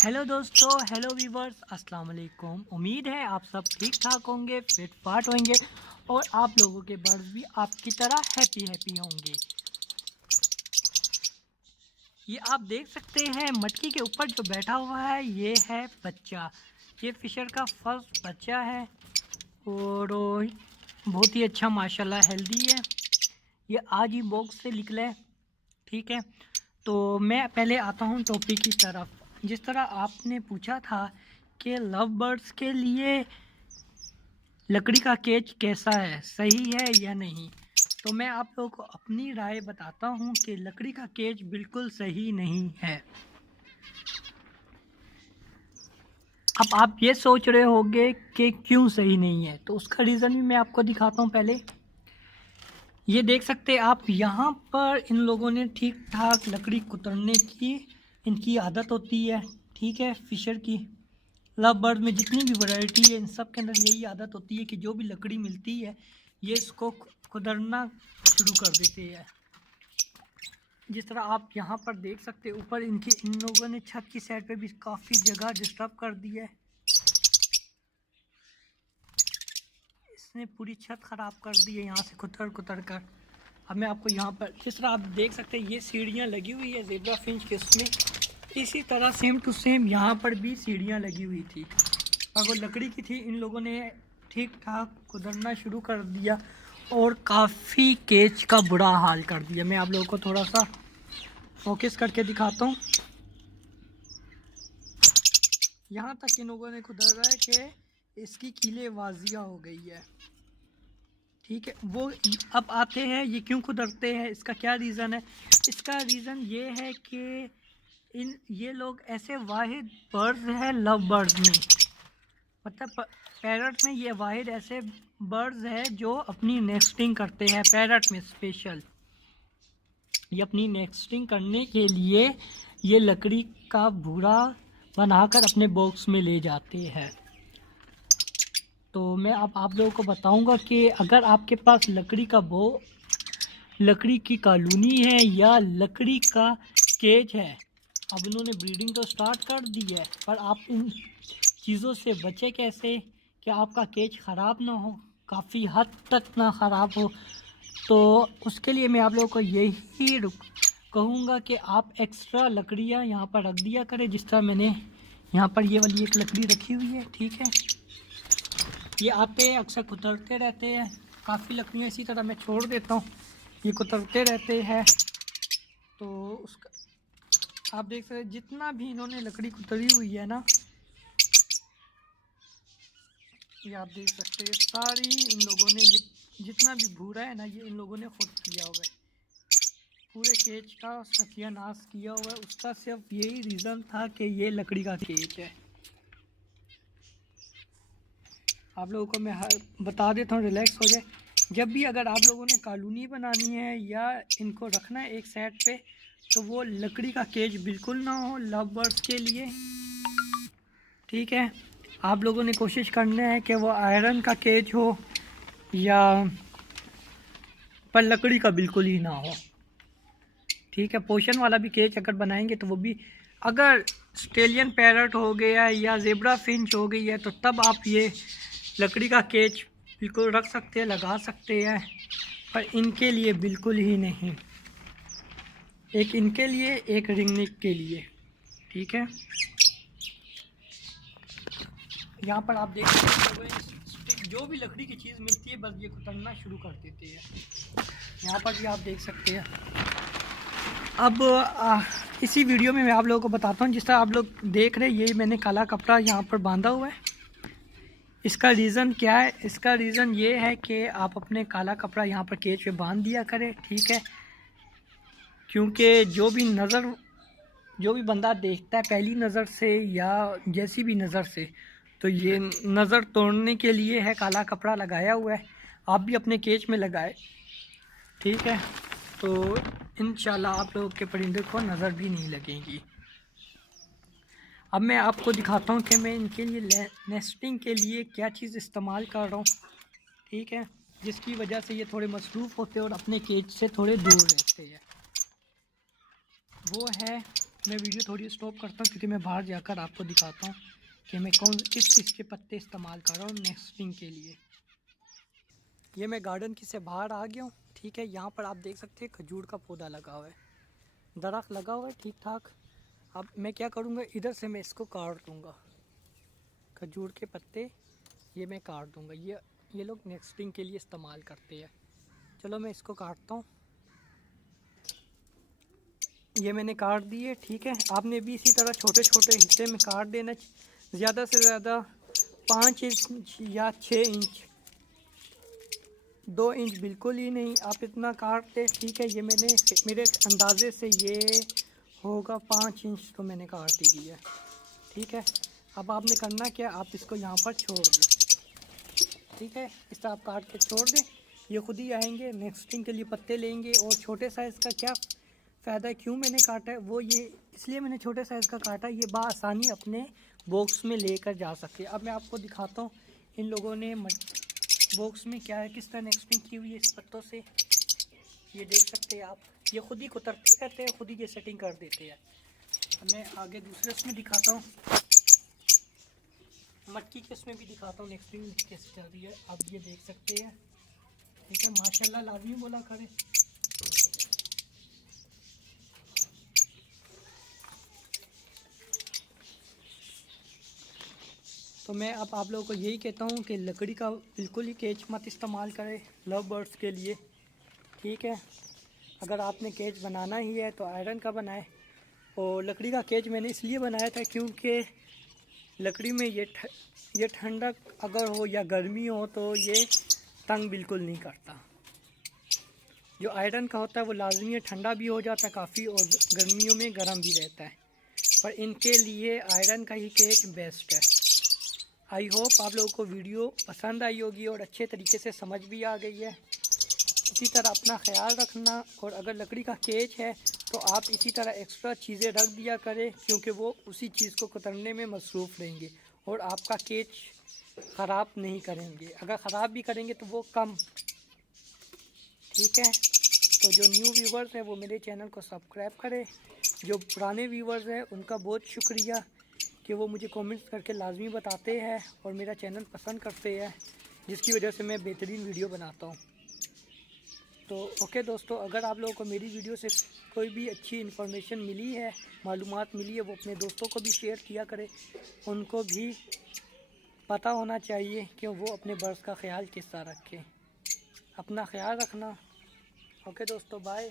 Hello दोस्तों, hello viewers, अस्सलाम वालेकुम। उम्मीद है आप सब ठीक ठाक होंगे, फिट फाट होंगे और आप लोगों के बर्ड्स भी आपकी तरह हैप्पी होंगे। ये आप देख सकते हैं मटकी के ऊपर जो बैठा हुआ है ये है बच्चा। ये फिशर का फर्स्ट बच्चा है और बहुत ही अच्छा माशाल्लाह हेल्दी है। ये आज ही बॉक्स से निकला है। ठीक है, तो मैं पहले आता हूँ टॉपिक की तरफ। जिस तरह आपने पूछा था कि लव बर्ड्स के लिए लकड़ी का केज कैसा है, सही है या नहीं, तो मैं आप लोगों को अपनी राय बताता हूँ कि लकड़ी का केज बिल्कुल सही नहीं है। अब आप ये सोच रहे होंगे कि क्यों सही नहीं है, तो उसका रीज़न भी मैं आपको दिखाता हूँ। पहले ये देख सकते हैं आप, यहाँ पर इन लोगों ने ठीक ठाक लकड़ी कुतरने की इनकी आदत होती है। ठीक है, फिशर की लव बर्ड में जितनी भी वैरायटी है इन सब के अंदर यही आदत होती है कि जो भी लकड़ी मिलती है ये इसको कुतरना शुरू कर देते हैं। जिस तरह आप यहाँ पर देख सकते हैं, ऊपर इन लोगों ने छत की साइड पे भी काफ़ी जगह डिस्टर्ब कर दी है। इसने पूरी छत ख़राब कर दी है यहाँ से कुतर कर। अब मैं आपको यहाँ पर जिस तरह आप देख सकते हैं ये सीढ़ियाँ लगी हुई है ज़ेब्रा फिंच के उसमें, इसी तरह सेम टू सेम यहाँ पर भी सीढ़ियाँ लगी हुई थी और वो लकड़ी की थी। इन लोगों ने ठीक ठाक कुदरना शुरू कर दिया और काफ़ी केज का बुरा हाल कर दिया। मैं आप लोगों को थोड़ा सा फोकस करके दिखाता हूँ। यहाँ तक इन लोगों ने कुदर रहा है कि इसकी कीले वाजिया हो गई है। ठीक है, वो अब आते हैं ये क्यों कुदरते हैं, इसका क्या रीज़न है। इसका रीज़न ये है कि ये लोग ऐसे वाहिद बर्ड्स हैं लव बर्ड्स में, मतलब पैरट में ये वाहिद ऐसे बर्ड्स हैं जो अपनी नेस्टिंग करते हैं। पैरट में स्पेशल ये अपनी नेस्टिंग करने के लिए ये लकड़ी का भूरा बनाकर अपने बॉक्स में ले जाते हैं। तो मैं अब आप लोगों को बताऊंगा कि अगर आपके पास लकड़ी की कॉलोनी है या लकड़ी का केज है, अब इन्होंने ब्रीडिंग तो स्टार्ट कर दी है, पर आप इन चीज़ों से बचे कैसे कि आपका केज ख़राब ना हो, काफ़ी हद तक ना ख़राब हो। तो उसके लिए मैं आप लोगों को यही कहूँगा कि आप एक्स्ट्रा लकड़ियाँ यहाँ पर रख दिया करें। जिस तरह मैंने यहाँ पर ये वाली एक लकड़ी रखी हुई है। ठीक है, ये आते अक्सर कुतरते रहते हैं, काफ़ी लकड़ियाँ इसी तरह मैं छोड़ देता हूँ, ये कुतरते रहते हैं। तो उसका आप देख सकते हैं जितना भी इन्होंने लकड़ी कुतरी हुई है ना, ये आप देख सकते हैं सारी इन लोगों ने, ये जितना भी भूरा है ना ये इन लोगों ने खुद किया हुआ है। पूरे केज का सत्यानाश किया हुआ है। उसका सिर्फ यही रीज़न था कि ये लकड़ी का केज है। आप लोगों को मैं बता देता हूँ, रिलैक्स हो जाए। जब भी अगर आप लोगों ने कॉलोनी बनानी है या इनको रखना है एक साइड पे, तो वो लकड़ी का केज बिल्कुल ना हो लव बर्ड्स के लिए। ठीक है, आप लोगों ने कोशिश करना है कि वो आयरन का केज हो या पर लकड़ी का बिल्कुल ही ना हो। ठीक है, पोषण वाला भी केज अगर बनाएंगे तो वो भी, अगर ऑस्ट्रेलियन पैरट हो गया या ज़ेब्रा फिंच हो गई है तो तब आप ये लकड़ी का केज बिल्कुल रख सकते हैं, लगा सकते हैं, पर इनके लिए बिल्कुल ही नहीं। एक इनके लिए, एक रिंगनेक के लिए। ठीक है, यहाँ पर आप देख सकते हैं जो भी लकड़ी की चीज़ मिलती है बस ये कुतरना शुरू कर देते हैं। यहाँ पर भी आप देख सकते हैं। अब इसी वीडियो में मैं आप लोगों को बताता हूँ, जिस तरह आप लोग देख रहे हैं ये मैंने काला कपड़ा यहाँ पर बांधा हुआ है। इसका रीज़न क्या है, इसका रीज़न ये है कि आप अपने काला कपड़ा यहाँ पर केज पे बांध दिया करें। ठीक है, क्योंकि जो भी बंदा देखता है पहली नज़र से या जैसी भी नज़र से, तो ये नज़र तोड़ने के लिए है काला कपड़ा लगाया हुआ है। आप भी अपने केज में लगाए। ठीक है, तो इंशाल्लाह आप लोगों के परिंदे को नज़र भी नहीं लगेगी। अब मैं आपको दिखाता हूँ कि मैं इनके लिए नेस्टिंग के लिए क्या चीज़ इस्तेमाल कर रहा हूँ। ठीक है, जिसकी वजह से ये थोड़े मसरूफ़ होते हैं और अपने केज से थोड़े दूर रहते हैं। वो है मैं वीडियो थोड़ी स्टॉप करता हूँ क्योंकि मैं बाहर जाकर आपको दिखाता हूँ कि मैं किस चीज़ के पत्ते इस्तेमाल कर रहा हूँ नेस्टिंग के लिए। ये मैं गार्डन की से बाहर आ गया हूँ, ठीक है। यहाँ पर आप देख सकते हैं खजूर का पौधा लगा हुआ है, दरख्त लगा हुआ है ठीक ठाक। अब मैं क्या करूँगा, इधर से मैं इसको काट दूँगा, खजूर के पत्ते ये मैं काट दूँगा। ये लोग नेस्टिंग के लिए इस्तेमाल करते हैं। चलो मैं इसको काटता हूँ। ये मैंने काट दिए, ठीक है। आपने भी इसी तरह छोटे छोटे हिस्से में काट देना, ज़्यादा से ज़्यादा 5 इंच या 6 इंच, 2 इंच बिल्कुल ही नहीं, आप इतना काट दे, ठीक है। ये मैंने मेरे अंदाजे से ये होगा 5 इंच, तो मैंने काट ही दिया, ठीक है। अब आपने करना क्या, आप इसको यहाँ पर छोड़ दें, ठीक है। इस तरह आप काट के छोड़ दें, ये खुद ही आएंगे नेस्टिंग के लिए पत्ते लेंगे। और छोटे साइज़ का क्या फ़ायदा है, क्यों मैंने काटा है वो ये इसलिए मैंने छोटे साइज़ का काटा, ये बआसानी अपने बॉक्स में लेकर जा सके। अब मैं आपको दिखाता हूँ इन लोगों ने बॉक्स में क्या है, किस तरह नेस्टिंग की हुई है इस पत्तों से। ये देख सकते हैं आप, ये खुद ही कुतरते रहते हैं, खुद ही ये सेटिंग कर देते हैं। मैं आगे दूसरे उसमें दिखाता हूँ, मटकी के उसमें भी दिखाता हूँ नेस्टिंग कैसे चल रही है। आप ये देख सकते हैं, ठीक है। माशाल्लाह लाजमी बोला करें। तो मैं अब आप लोगों को यही कहता हूँ कि लकड़ी का बिल्कुल ही केज मत इस्तेमाल करें लव बर्ड्स के लिए, ठीक है। अगर आपने केज बनाना ही है तो आयरन का बनाएं। और लकड़ी का केज मैंने इसलिए बनाया था क्योंकि लकड़ी में ये ठंडक अगर हो या गर्मी हो तो ये तंग बिल्कुल नहीं करता। जो आयरन का होता है वो लाजमी है, ठंडा भी हो जाता है काफ़ी और गर्मियों में गर्म भी रहता है। पर इनके लिए आयरन का ही केज बेस्ट है। आई होप आप लोगों को वीडियो पसंद आई होगी और अच्छे तरीके से समझ भी आ गई है। इसी तरह अपना ख्याल रखना, और अगर लकड़ी का केज है तो आप इसी तरह एक्स्ट्रा चीज़ें रख दिया करें क्योंकि वो उसी चीज़ को कुतरने में मसरूफ़ रहेंगे और आपका केज ख़राब नहीं करेंगे। अगर ख़राब भी करेंगे तो वो कम, ठीक है। तो जो न्यू व्यूवर्स हैं वो मेरे चैनल को सब्सक्राइब करें, जो पुराने व्यूवर्स हैं उनका बहुत शुक्रिया कि वो मुझे कमेंट्स करके लाजमी बताते हैं और मेरा चैनल पसंद करते हैं, जिसकी वजह से मैं बेहतरीन वीडियो बनाता हूँ। तो ओके दोस्तों, अगर आप लोगों को मेरी वीडियो से कोई भी अच्छी इन्फॉर्मेशन मिली है, मालूमात मिली है, वो अपने दोस्तों को भी शेयर किया करें। उनको भी पता होना चाहिए कि वो अपने बर्ड्स का ख्याल किस तरह रखें। अपना ख्याल रखना। ओके दोस्तों, बाय।